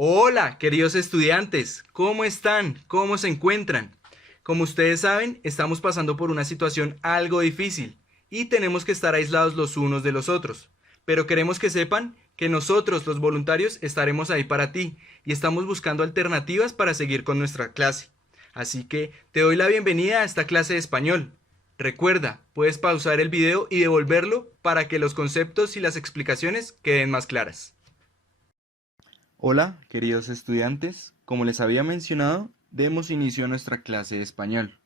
Hola, queridos estudiantes, ¿cómo están? ¿Cómo se encuentran? Como ustedes saben, estamos pasando por una situación algo difícil y tenemos que estar aislados los unos de los otros. Pero queremos que sepan que nosotros, los voluntarios, estaremos ahí para ti y estamos buscando alternativas para seguir con nuestra clase. Así que te doy la bienvenida a esta clase de español. Recuerda, puedes pausar el video y devolverlo para que los conceptos y las explicaciones queden más claras. Hola, queridos estudiantes. Como les había mencionado, demos inicio a nuestra clase de español.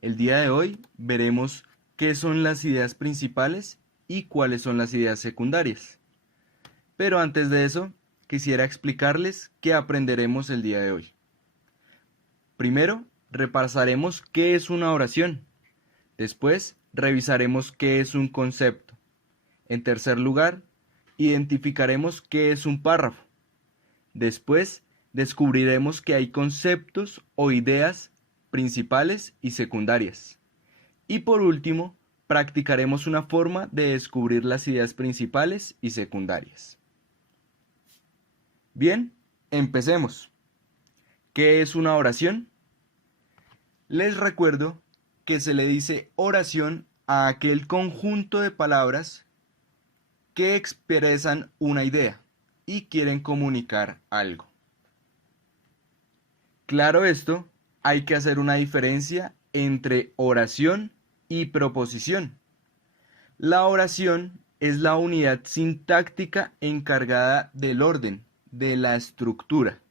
El día de hoy veremos qué son las ideas principales y cuáles son las ideas secundarias. Pero antes de eso, quisiera explicarles qué aprenderemos el día de hoy. Primero, repasaremos qué es una oración. Después, revisaremos qué es un concepto. En tercer lugar, identificaremos qué es un párrafo. Después, descubriremos que hay conceptos o ideas principales y secundarias. Y por último, practicaremos una forma de descubrir las ideas principales y secundarias. Bien, empecemos. ¿Qué es una oración? Les recuerdo que se le dice oración a aquel conjunto de palabras que expresan una idea y quieren comunicar algo. Claro esto, hay que hacer una diferencia entre oración y proposición. La oración es la unidad sintáctica encargada del orden, de la estructura.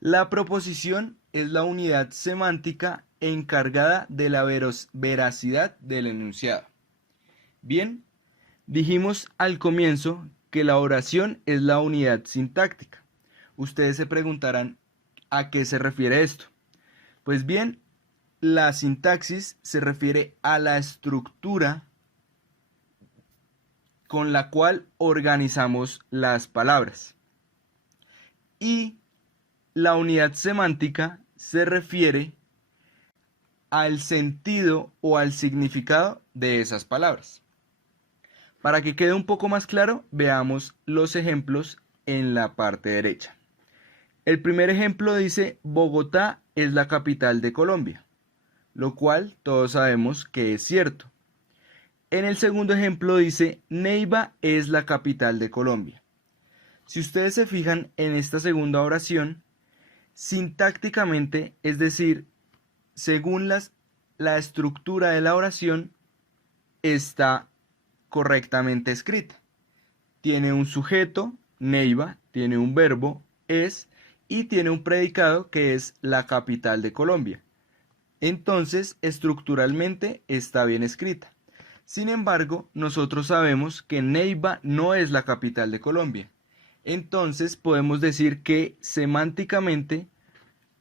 La proposición es la unidad semántica encargada de la veracidad del enunciado. Bien, dijimos al comienzo que la oración es la unidad sintáctica. Ustedes se preguntarán, ¿a qué se refiere esto? Pues bien, la sintaxis se refiere a la estructura con la cual organizamos las palabras. Y la unidad semántica se refiere al sentido o al significado de esas palabras. Para que quede un poco más claro, veamos los ejemplos en la parte derecha. El primer ejemplo dice: Bogotá es la capital de Colombia, lo cual todos sabemos que es cierto. En el segundo ejemplo dice: Neiva es la capital de Colombia. Si ustedes se fijan en esta segunda oración, sintácticamente, es decir, según la estructura de la oración, está correctamente escrita. Tiene un sujeto, Neiva, tiene un verbo, es, y tiene un predicado que es la capital de Colombia. Entonces, estructuralmente está bien escrita. Sin embargo, nosotros sabemos que Neiva no es la capital de Colombia. Entonces, podemos decir que semánticamente,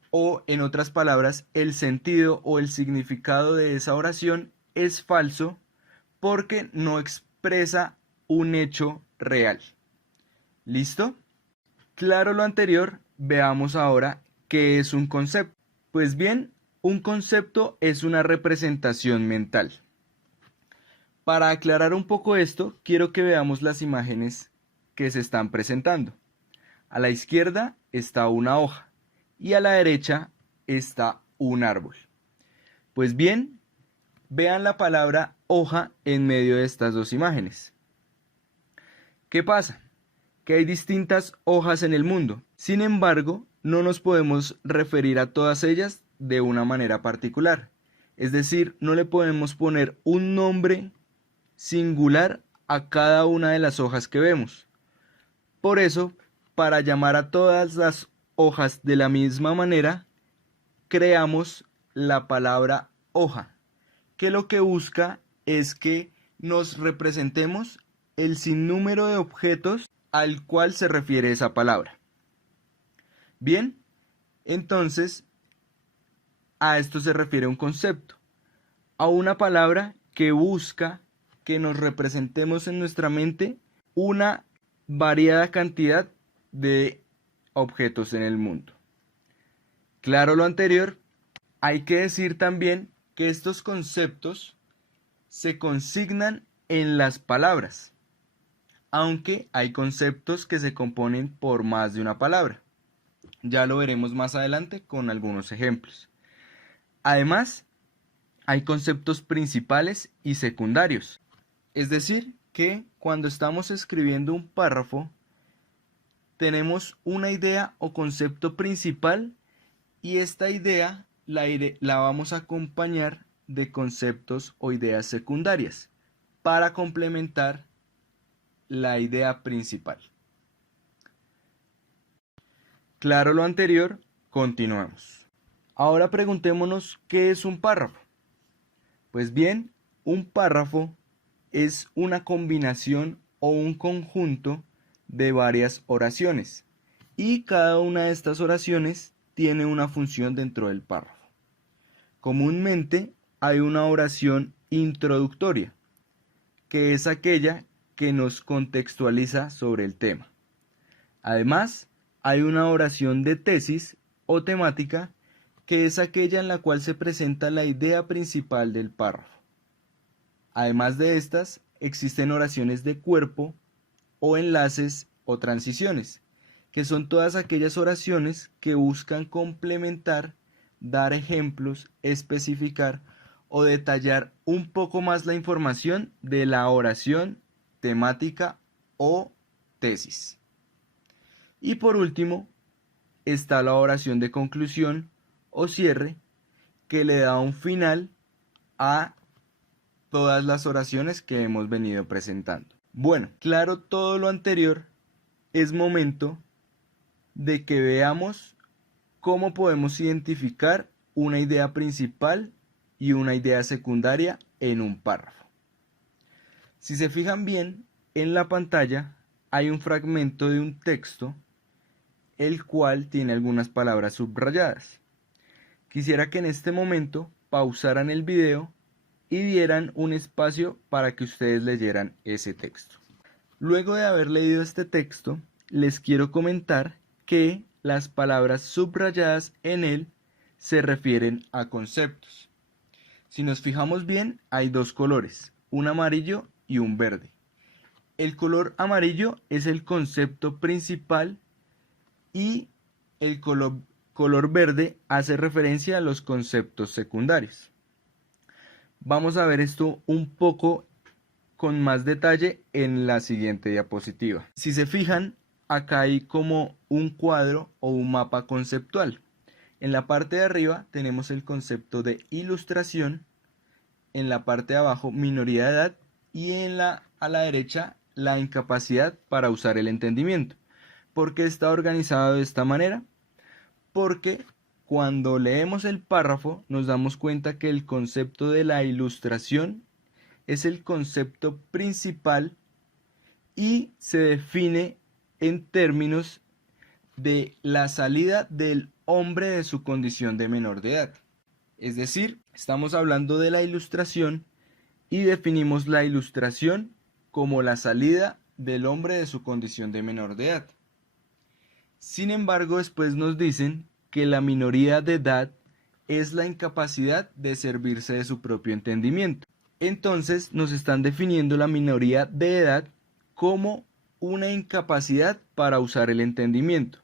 o en otras palabras, el sentido o el significado de esa oración es falso porque no expresa un hecho real. ¿Listo? Claro lo anterior, veamos ahora qué es un concepto. Pues bien, un concepto es una representación mental. Para aclarar un poco esto, quiero que veamos las imágenes que se están presentando. A la izquierda está una hoja y a la derecha está un árbol. Pues bien, vean la palabra hoja en medio de estas dos imágenes. ¿Qué pasa? Que hay distintas hojas en el mundo. Sin embargo, no nos podemos referir a todas ellas de una manera particular. Es decir, no le podemos poner un nombre singular a cada una de las hojas que vemos. Por eso, para llamar a todas las hojas de la misma manera, creamos la palabra hoja, que lo que busca es que nos representemos el sinnúmero de objetos al cual se refiere esa palabra. Bien, entonces a esto se refiere un concepto, a una palabra que busca que nos representemos en nuestra mente una variada cantidad de objetos en el mundo. Claro lo anterior, hay que decir también que estos conceptos se consignan en las palabras, aunque hay conceptos que se componen por más de una palabra. Ya lo veremos más adelante con algunos ejemplos. Además, hay conceptos principales y secundarios. Es decir, que cuando estamos escribiendo un párrafo, tenemos una idea o concepto principal y esta idea la vamos a acompañar de conceptos o ideas secundarias para complementar la idea principal. Claro lo anterior, continuamos. Ahora preguntémonos qué es un párrafo. Pues bien, un párrafo es una combinación o un conjunto de varias oraciones y cada una de estas oraciones tiene una función dentro del párrafo. Comúnmente hay una oración introductoria, que es aquella que nos contextualiza sobre el tema. Además, hay una oración de tesis o temática, que es aquella en la cual se presenta la idea principal del párrafo. Además de estas, existen oraciones de cuerpo o enlaces o transiciones, que son todas aquellas oraciones que buscan complementar, dar ejemplos, especificar o detallar un poco más la información de la oración, temática o tesis. Y por último, está la oración de conclusión o cierre, que le da un final a todas las oraciones que hemos venido presentando. Bueno, claro todo lo anterior, es momento de que veamos cómo podemos identificar una idea principal y una idea secundaria en un párrafo. Si se fijan bien, en la pantalla hay un fragmento de un texto, el cual tiene algunas palabras subrayadas. Quisiera que en este momento pausaran el video y dieran un espacio para que ustedes leyeran ese texto. Luego de haber leído este texto, les quiero comentar que las palabras subrayadas en él se refieren a conceptos. Si nos fijamos bien, hay dos colores, un amarillo y un verde. El color amarillo es el concepto principal y el color verde hace referencia a los conceptos secundarios. Vamos a ver esto un poco con más detalle en la siguiente diapositiva. Si se fijan, acá hay como un cuadro o un mapa conceptual. En la parte de arriba tenemos el concepto de ilustración, en la parte de abajo minoría de edad y a la derecha la incapacidad para usar el entendimiento. ¿Por qué está organizado de esta manera? Porque cuando leemos el párrafo nos damos cuenta que el concepto de la ilustración es el concepto principal y se define en términos de la salida del hombre de su condición de menor de edad. Es decir, estamos hablando de la ilustración y definimos la ilustración como la salida del hombre de su condición de menor de edad. Sin embargo, después nos dicen que la minoría de edad es la incapacidad de servirse de su propio entendimiento. Entonces nos están definiendo la minoría de edad como una incapacidad para usar el entendimiento.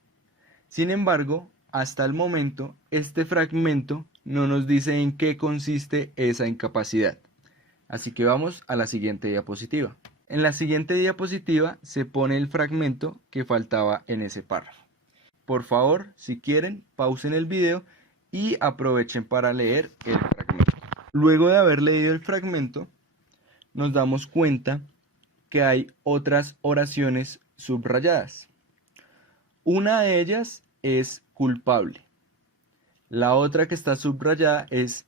Sin embargo, hasta el momento, este fragmento no nos dice en qué consiste esa incapacidad. Así que vamos a la siguiente diapositiva. En la siguiente diapositiva se pone el fragmento que faltaba en ese párrafo. Por favor, si quieren, pausen el video y aprovechen para leer el fragmento. Luego de haber leído el fragmento, nos damos cuenta que hay otras oraciones subrayadas. Una de ellas es culpable. La otra que está subrayada es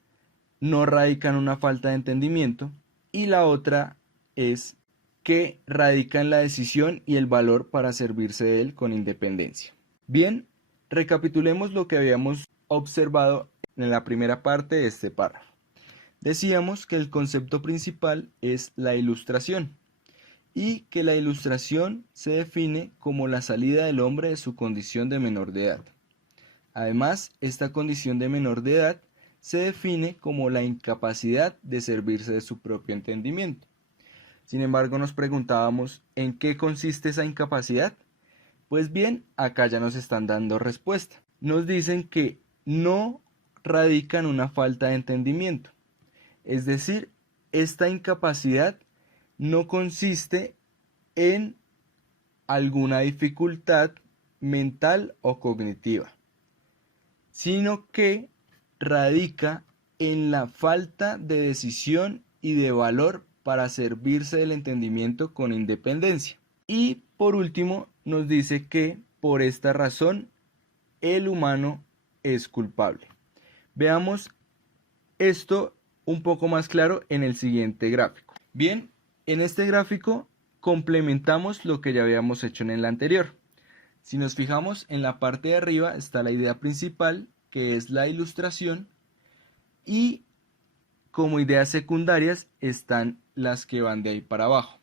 no radica en una falta de entendimiento y la otra es que radica en la decisión y el valor para servirse de él con independencia. Bien, recapitulemos lo que habíamos observado en la primera parte de este párrafo. Decíamos que el concepto principal es la ilustración y que la ilustración se define como la salida del hombre de su condición de menor de edad. Además, esta condición de menor de edad se define como la incapacidad de servirse de su propio entendimiento. Sin embargo, nos preguntábamos en qué consiste esa incapacidad. Pues bien, acá ya nos están dando respuesta. Nos dicen que no radica en una falta de entendimiento. Es decir, esta incapacidad no consiste en alguna dificultad mental o cognitiva, sino que radica en la falta de decisión y de valor para servirse del entendimiento con independencia. Y por último, nos dice que por esta razón el humano es culpable. Veamos esto un poco más claro en el siguiente gráfico. Bien, en este gráfico complementamos lo que ya habíamos hecho en el anterior. Si nos fijamos, en la parte de arriba está la idea principal, que es la ilustración, y como ideas secundarias están las que van de ahí para abajo.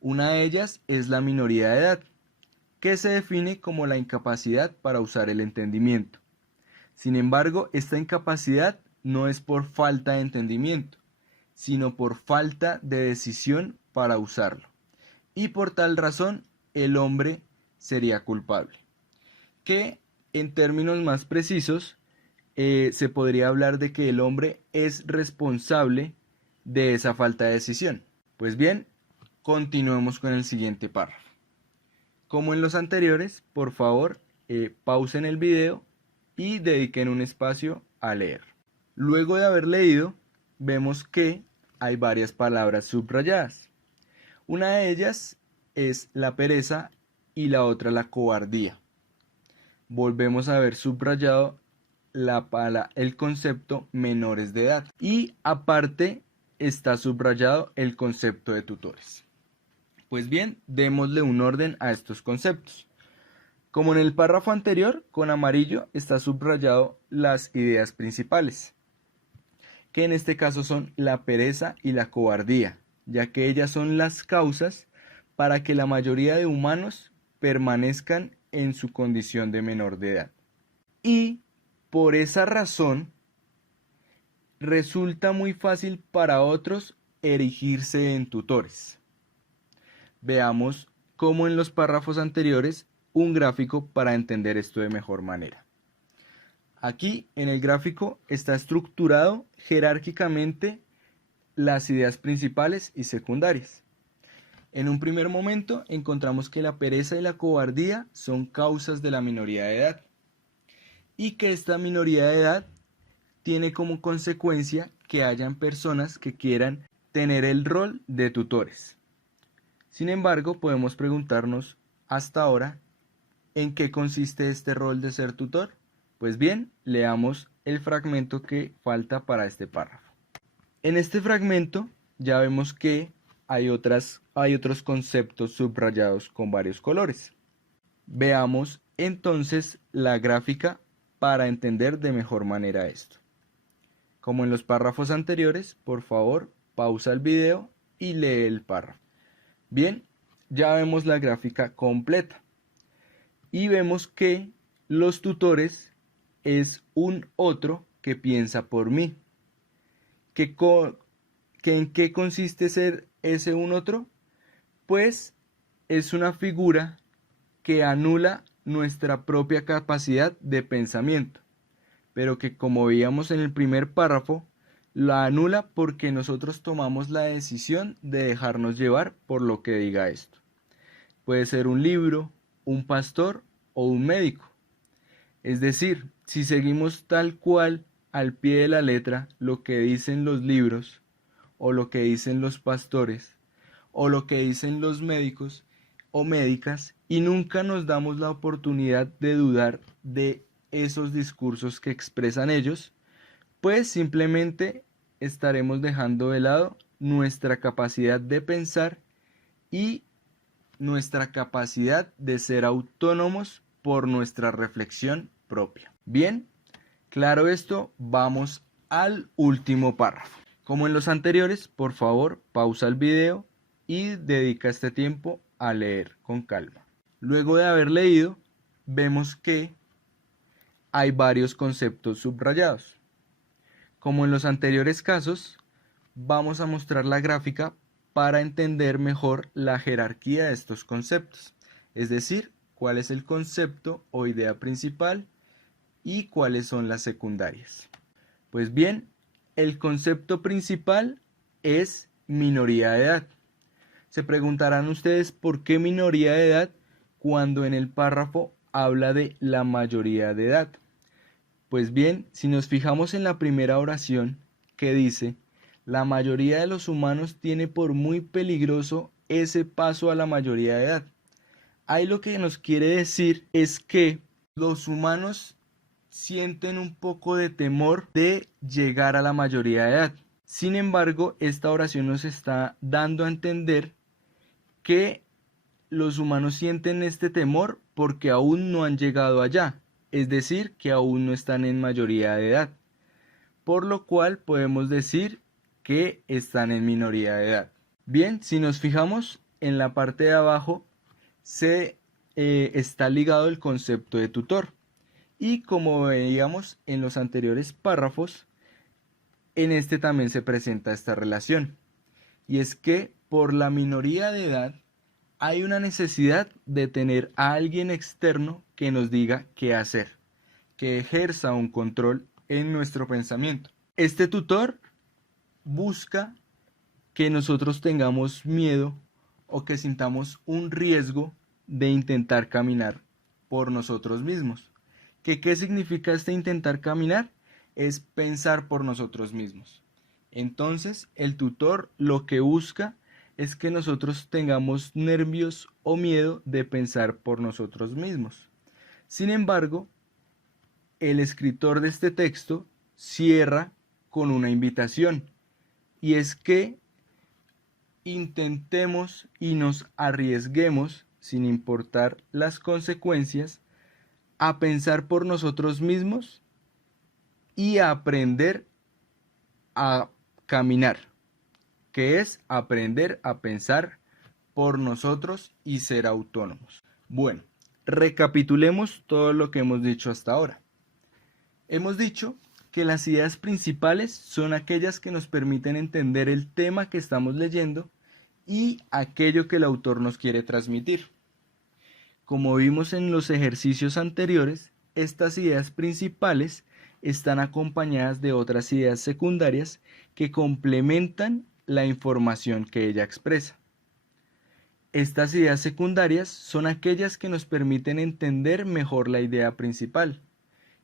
Una de ellas es la minoría de edad, que se define como la incapacidad para usar el entendimiento. Sin embargo, esta incapacidad no es por falta de entendimiento, sino por falta de decisión para usarlo. Y por tal razón, el hombre sería culpable. Que en términos más precisos, se podría hablar de que el hombre es responsable de esa falta de decisión. Pues bien, continuemos con el siguiente párrafo. Como en los anteriores, por favor, pausen el video y dediquen un espacio a leer. Luego de haber leído, vemos que hay varias palabras subrayadas. Una de ellas es la pereza y la otra la cobardía. Volvemos a ver subrayado el concepto menores de edad. Y aparte está subrayado el concepto de tutores. Pues bien, démosle un orden a estos conceptos. Como en el párrafo anterior, con amarillo está subrayado las ideas principales, que en este caso son la pereza y la cobardía, ya que ellas son las causas para que la mayoría de humanos permanezcan en su condición de menor de edad. Y por esa razón, resulta muy fácil para otros erigirse en tutores. Veamos, como en los párrafos anteriores, un gráfico para entender esto de mejor manera. Aquí en el gráfico está estructurado jerárquicamente las ideas principales y secundarias. En un primer momento encontramos que la pereza y la cobardía son causas de la minoría de edad y que esta minoría de edad tiene como consecuencia que hayan personas que quieran tener el rol de tutores. Sin embargo, podemos preguntarnos hasta ahora, ¿en qué consiste este rol de ser tutor? Pues bien, leamos el fragmento que falta para este párrafo. En este fragmento ya vemos que hay otros conceptos subrayados con varios colores. Veamos entonces la gráfica para entender de mejor manera esto. Como en los párrafos anteriores, por favor, pausa el video y lee el párrafo. Bien, ya vemos la gráfica completa y vemos que los tutores es un otro que piensa por mí. ¿En qué consiste ser ese un otro? Pues es una figura que anula nuestra propia capacidad de pensamiento, pero que, como veíamos en el primer párrafo, la anula porque nosotros tomamos la decisión de dejarnos llevar por lo que diga esto. Puede ser un libro, un pastor o un médico. Es decir, si seguimos tal cual al pie de la letra lo que dicen los libros, o lo que dicen los pastores, o lo que dicen los médicos o médicas, y nunca nos damos la oportunidad de dudar de esos discursos que expresan ellos, pues simplemente estaremos dejando de lado nuestra capacidad de pensar y nuestra capacidad de ser autónomos por nuestra reflexión propia. Bien, claro esto, vamos al último párrafo. Como en los anteriores, por favor, pausa el video y dedica este tiempo a leer con calma. Luego de haber leído, vemos que hay varios conceptos subrayados. Como en los anteriores casos, vamos a mostrar la gráfica para entender mejor la jerarquía de estos conceptos, es decir, cuál es el concepto o idea principal y cuáles son las secundarias. Pues bien, el concepto principal es minoría de edad. Se preguntarán ustedes por qué minoría de edad cuando en el párrafo habla de la mayoría de edad. Pues bien, si nos fijamos en la primera oración que dice, la mayoría de los humanos tiene por muy peligroso ese paso a la mayoría de edad. Ahí lo que nos quiere decir es que los humanos sienten un poco de temor de llegar a la mayoría de edad. Sin embargo, esta oración nos está dando a entender que los humanos sienten este temor porque aún no han llegado allá, es decir, que aún no están en mayoría de edad, por lo cual podemos decir que están en minoría de edad. Bien, si nos fijamos en la parte de abajo, está ligado el concepto de tutor. Y como veíamos en los anteriores párrafos, en este también se presenta esta relación. Y es que por la minoría de edad hay una necesidad de tener a alguien externo que nos diga qué hacer, que ejerza un control en nuestro pensamiento. Este tutor busca que nosotros tengamos miedo o que sintamos un riesgo de intentar caminar por nosotros mismos. ¿Qué significa este intentar caminar? Es pensar por nosotros mismos. Entonces, el tutor lo que busca es que nosotros tengamos nervios o miedo de pensar por nosotros mismos. Sin embargo, el escritor de este texto cierra con una invitación, y es que intentemos y nos arriesguemos, sin importar las consecuencias, a pensar por nosotros mismos y a aprender a caminar, que es aprender a pensar por nosotros y ser autónomos. Bueno, recapitulemos todo lo que hemos dicho hasta ahora. Hemos dicho que las ideas principales son aquellas que nos permiten entender el tema que estamos leyendo y aquello que el autor nos quiere transmitir. Como vimos en los ejercicios anteriores, estas ideas principales están acompañadas de otras ideas secundarias que complementan la información que ella expresa. Estas ideas secundarias son aquellas que nos permiten entender mejor la idea principal.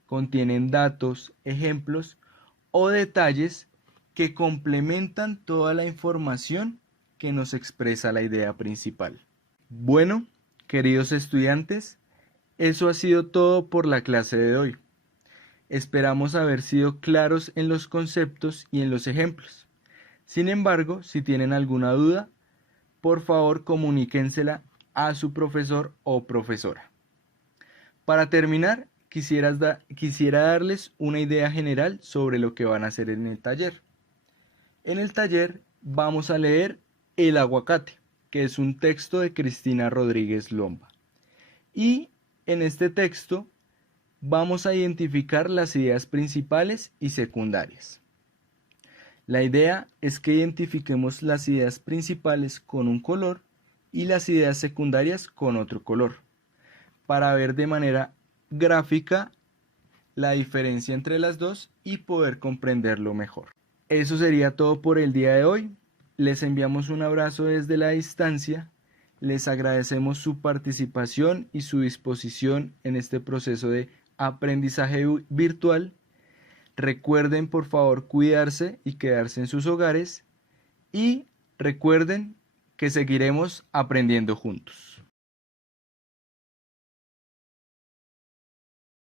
Contienen datos, ejemplos o detalles que complementan toda la información que nos expresa la idea principal. Bueno, queridos estudiantes, eso ha sido todo por la clase de hoy. Esperamos haber sido claros en los conceptos y en los ejemplos. Sin embargo, si tienen alguna duda, por favor comuníquensela a su profesor o profesora. Para terminar, quisiera darles una idea general sobre lo que van a hacer en el taller. En el taller vamos a leer El aguacate, que es un texto de Cristina Rodríguez Lomba. Y en este texto vamos a identificar las ideas principales y secundarias. La idea es que identifiquemos las ideas principales con un color y las ideas secundarias con otro color, para ver de manera gráfica la diferencia entre las dos y poder comprenderlo mejor. Eso sería todo por el día de hoy. Les enviamos un abrazo desde la distancia. Les agradecemos su participación y su disposición en este proceso de aprendizaje virtual. Recuerden por favor cuidarse y quedarse en sus hogares. Y recuerden que seguiremos aprendiendo juntos.